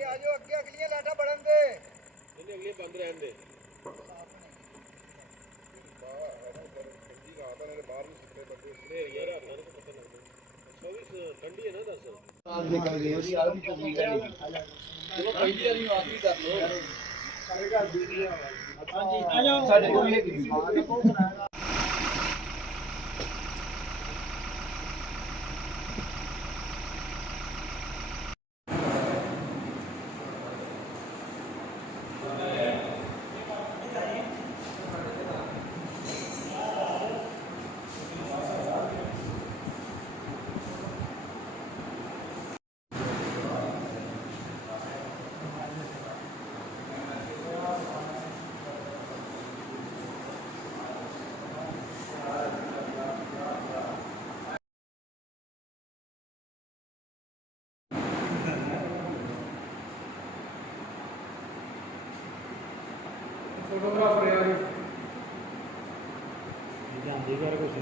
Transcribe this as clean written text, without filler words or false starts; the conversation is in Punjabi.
ਭਾਜੀ ਆ ਜਾਓ ਅੱਗੇ ਅਗਲੀਆਂ ਲਾਟਾਂ ਬੜਨ ਦੇ ਇਹਨੇ ਅਗਲੇ ਬੰਦ ਰਹਿਣ ਦੇ ਬਾਹਰ ਵੀ ਸੁੱਤੇ ਬੰਦੇ ਯਾਰ ਆਪਾਂ ਨੂੰ ਪਤਾ ਲੱਗਦਾ 24 ਠੰਡੀ ਹੈ ਨਾ ਦੱਸ ਆਜ ਨਿਕਲ ਗਏ ਉਹਦੀ ਆਹ ਵੀ ਤਸਵੀਰ ਹੈ ਚਲੋ ਪਹਿਲੀ ਵਾਰੀ ਆਪ ਹੀ ਕਰ ਲਓ ਸਾਰੇ ਘਰ ਦੀ ਹਾਂਜੀ ਆ ਜਾਓ ਸਾਡੇ ਕੋਲ ਵੀ ਹੈਗੀ फोटोग्राफर यार ਜਾਂਦੀ ਕਰ ਕੁਛ